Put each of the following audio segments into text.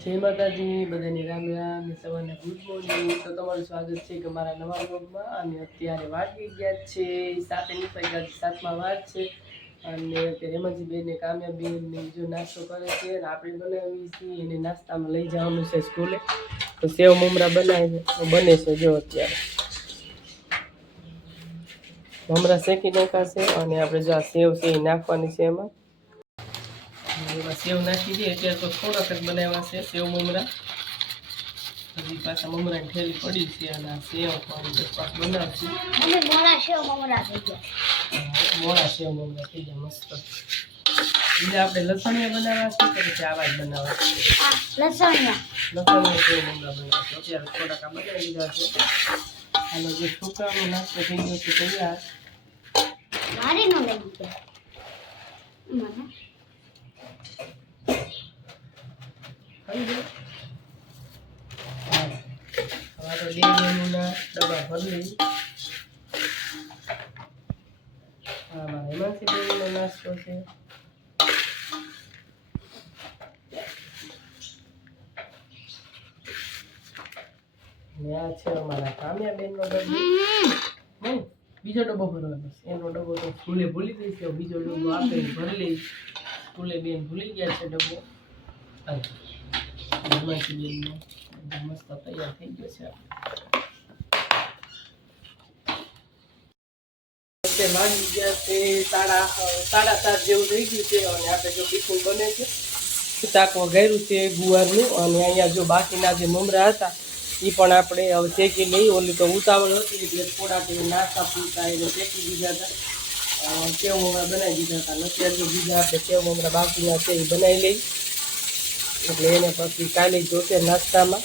જય માતાજી, બધાને રામ રામ, સવારના ગુડ મોર્નિંગ। તો તમારું સ્વાગત છે કે મારા નવા બ્લોગમાં। અને અત્યારે વાગી ગયા છે 7:30, 7માં વાર છે। અને અત્યારે હેમાંજીબેન કામ્યાબેન જો નાસ્તો કરે છે અને આપણે બનાવી છીએ એને નાસ્તામાં લઈ જવાનું છે સ્કૂલે। તો સેવ મમરા બને છે જો અત્યારે મમરા શેકી નાખ્યા છે અને આપણે જો આ સેવ છે એ નાખવાની છે એમાં। એમાં સેવ નાખી દઈએ અત્યારે તો થોડાક જ બનાવ્યા છે સેવ મમરા। હજી પાછા મમરાની ઠેલી પડી છે અને આ સેવ પણ પાછ બનાવશું। મોડા સેવ મમરા થઈ ગયા મસ્ત। એટલે આપણે લસણિયા બનાવવા છે કે પછી આવા જ બનાવવા છે? લસણિયા સેવ મમરા બનાવશું। અત્યારે થોડાક આ બનાવી દીધા છે। હાલો જે છોકરાનો નાસ્તો થઈ ગયો છે તૈયાર। ડબ્બા ભરી હેમાંસીબેનનો નાસ્તો છે। ને આ છે અમારા કામ્યાબેનનો ડબ્બો। નહીં, બીજો ડબ્બો ભરવાનો છે। એનો ડબ્બો તો સ્કૂલે ભૂલી ગઈ છે, બીજો ડબ્બો આપે ભરી લઈ। સ્કૂલે બેન ભૂલી ગયા છે ડબ્બો। હેમાંસીબેનનો મસ્ત તૈયાર થઈ ગયો છે। વાગી ગયા છે 7:30 જેવું થઈ ગયું છે અને આપણે જો ટિફિન બને છે। શાક વઘાર્યું છે ગુવારનું અને અહીંયા જો બાકીના જે મમરા હતા એ પણ આપણે હવે શેકી લઈ। ઓલી તો ઉતાવળ હતી એટલે થોડાક નાસ્તા પૂરતા એને શેકી દીધા હતા। સેવ મમરા બનાવી દીધા હતા। અત્યારે જો બીજા આપણે સેવ મમરા બાકીના છે એ બનાવી લઈ એટલે એને પછી કાલે જોશે નાસ્તામાં।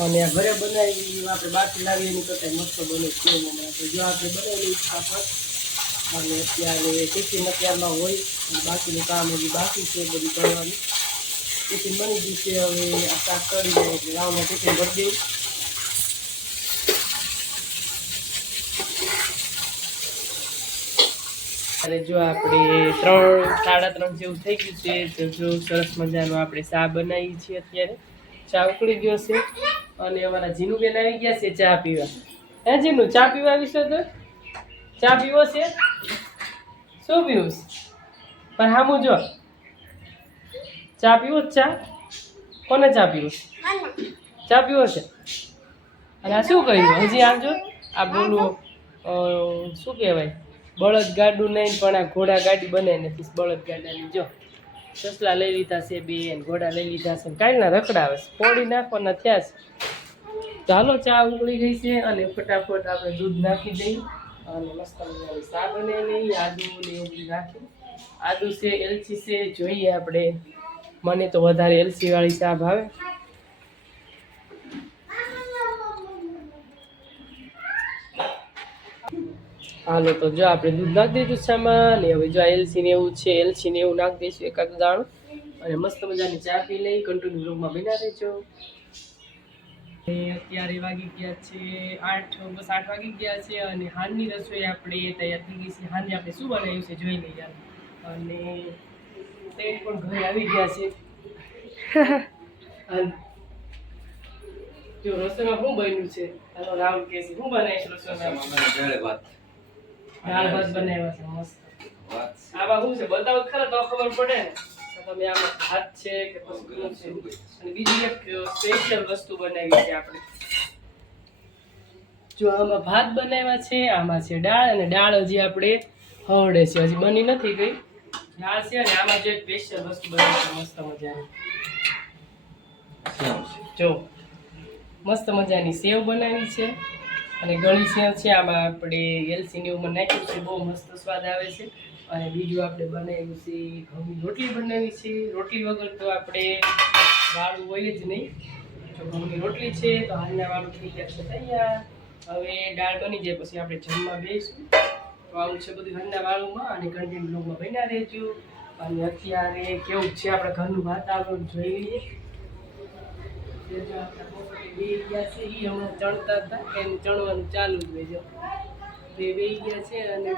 અને આ ઘરે બનાવી આપણે બાકી લાવીએ એની કરતાં મસ્ત બને સેવ મમરા। તો જો આપણે બનાવી ફાફત અને અત્યારે ટિફિન અત્યારમાં હોય અને બાકીનું કામ હજી બાકી છે બધું કરવાનું। ટિફિન બની ગયું છે, હવે આ શાક કરી જાય એટલે રાવમાં ટિફિન ભરી દઈએ। અને જો આપણે 3:30 જેવું થઈ ગયું છે તો જો સરસ મજાનું આપણે ચા બનાવી છીએ। અત્યારે ચા ઉકળી ગયો છે અને અમારા જીનુબેન આવી ગયા છે ચા પીવા। હે જીનુ, ચા પીવા આવી છે? તો ચા પીવો છે? શું પીવું? પણ હામું જો ચા પીવો? ચા કોને ચા પીવો? ચા પીવો છે? અને આ શું કહ્યું? હજી આવજો। આ બોલું શું કહેવાય, બળદ ગાડું નહીં પણ આ ઘોડા ગાડી બને નથી બળદ ગાડાની। જો સસલા લઈ લીધા છે બેન, ઘોડા લઈ લીધા છે, કાલના રખડાવે છે, ફોડી નાખવાના થયા છે। ચાલો ચા ઉકળી ગઈ છે અને ફટાફટ આપણે દૂધ નાખી દઈએ અને મસ્ત મજાની ચા બનાવી લઈએ। આદુ ને એવું બધું નાખી, આદુ છે, એલચી છે, જોઈએ આપણે। મને તો વધારે એલચી વાળી ચા ભાવે। હાલો તો જો આપણે દૂધ નાખી દીધું ચામાં ને હવે જો એલચી ને એવું છે, એલચી ને એવું નાખી દઈશું એકાદ દાણું અને મસ્ત મજાની ચા પી લઈ। કન્ટિન્યુ રૂમમાં બન્યા રહેજો। અત્યારે વાગી ગયા છે 8, બસ 8 વાગી ગયા છે અને હાનની રસોઈ આપણે તૈયાર થઈ ગઈ છે। હાને આપણે શું બનાવ્યું છે જોઈ લઈએ। અને તેલ પણ ઘરે આવી ગયા છે। જો રસોઈમાં શું બન્યું છે? હાલો રામ કે છે શું બનાવીશ રસોઈમાં? દાળ ભાત બનાવ્યા છે મસ્ત। આમાં શું છે બતાવો ખરા તો ખબર પડે ને। તમે આમાં ભાત છે કે પછી શું છે? અને બીજી એક સ્પેશિયલ વસ્તુ બનાવી છે આપણે। જો આમાં ભાત બનાવ્યા છે, આમાં છે દાળ અને દાળ હજી આપણે હવડે છે, હજી બની નથી ગઈ દાળ છે। અને આમાં જે સ્પેશિયલ વસ્તુ બનાવી છે મસ્ત મજાની, જો મસ્ત મજાની સેવ બનાવી છે અને ગળી સેવ છે। આમાં આપણે એલચી ને એવું નાખ્યું છે, બહુ મસ્ત સ્વાદ આવે છે। અને બીજું આપણે બનાવ્યું છે ઘઉંની રોટલી બનાવી છે। રોટલી વગર તો આપણે વાળું હોય જ નહીં। જો ઘઉંની રોટલી છે તો હાલના વાળું થઈ ગયા છે તૈયાર। હવે દાળ બની જાય પછી આપણે જમવા બેસીશું। તો આવું છે બધું હાલના વાળુંમાં અને કન્ટિન્યુ બ્લોગમાં બન્યા રહેજો। અને અત્યારે કેવું છે આપણા ઘરનું વાતાવરણ જોઈ લઈએ। બે ગયા છે એ હમણાં ચણતા હતા, એનું ચણવાનું ચાલુ જ હોય। જો બે ગયા છે અને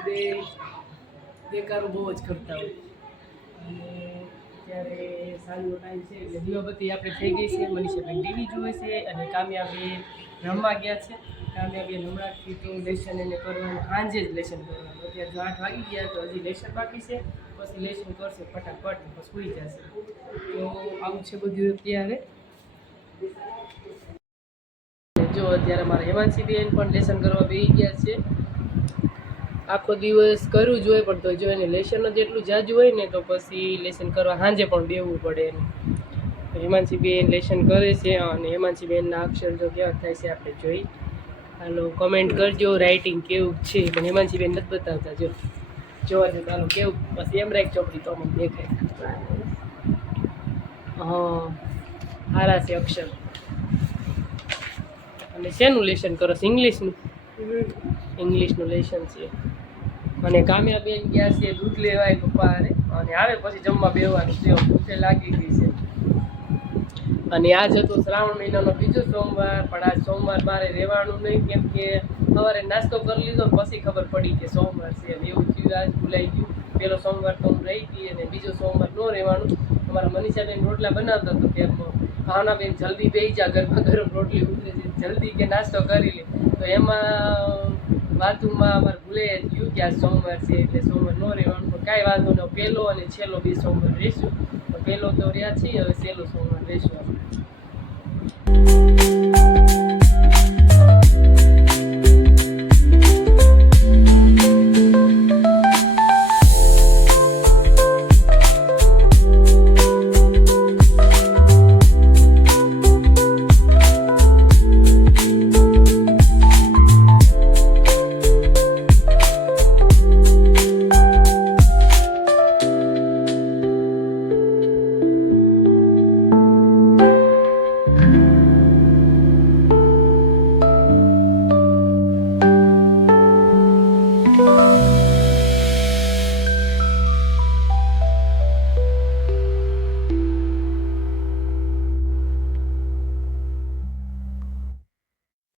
બેકારો બહુ જ કરતા હોય। અને ત્યારે સાંજનો ટાઈમ છે એટલે દીવાબત્તી આપણે થઈ ગઈ છે. મનીષાબેન ટીવી જુએ છે અને કામયાબેન રમવા ગયા છે. કામયાબેન હમણાંથી તો લેસન એને કરવાનું, સાંજે જ લેસન કરવાનું. અત્યારે જો 8 વાગી ગયા તો હજી લેસન બાકી છે. પછી લેસન કરશે ફટાફટ, પછી સૂઈ જશે. તો આવું છે બધું અત્યારે. જો અત્યારે મારા હેમાંશીબેન પણ લેસન કરવા બેસી ગયા છે. આખો દિવસ કરવું જ હોય, પણ તો જો એને લેસન જ એટલું જાજુ હોય ને તો પછી લેસન કરવા સાંજે પણ બેસવું પડે એને. હેમાંશીબેન લેસન કરે છે અને હેમાંશીબેનના અક્ષર જો કેવા થાય છે આપણે જોઈ. હાલો કમેન્ટ કરજો રાઇટિંગ કેવું છે, પણ હેમાંશીબેન નથી બતાવતા. જો જોવા દે ચાલો કેવું, પછી એમ રાખ ચોપડી તો મને દેખાય. હા સારા છે અક્ષર. અને શેનું લેસન કરો છો? ઇંગ્લિશનું? ઇંગ્લિશનું લેસન છે. અને કામ્યાબેન ગયા છે દૂધ લેવાય પપ્પા હારે, અને આવે પછી જમવા બેસવાનું છે. ભૂખે લાગી ગઈ છે. અને આજ હતો શ્રાવણ મહિનાનો બીજો સોમવાર, પણ આજ સોમવાર મારે રહેવાનું નહીં, કેમ કે સવારે નાસ્તો કરી લીધો પછી ખબર પડી કે સોમવાર છે. એવું થયું, આજ ભૂલાઈ ગયું. પહેલો સોમવાર તો હું રહી ગઈ અને બીજો સોમવાર ન રહેવાનું. અમારા મનીષાબેન રોટલા બનાવતા તો કે ભાવનાબેન જલ્દી બેસી જા, ગરમા ગરમ રોટલી ઉતરે છે, જલ્દી કે નાસ્તો કરી લે. તો એમાં વાતુમાં અમારે ભૂલાઈ જ ગયું કે આ સોમવાર છે એટલે સોમવાર ન રહેવાનું. પણ કાંઈ વાંધો ન, પહેલો અને છેલ્લો 2 સોમવાર રહીશું. તો પહેલો તો રહ્યા છીએ, હવે છેલ્લો સોમવાર રહીશું આપણે.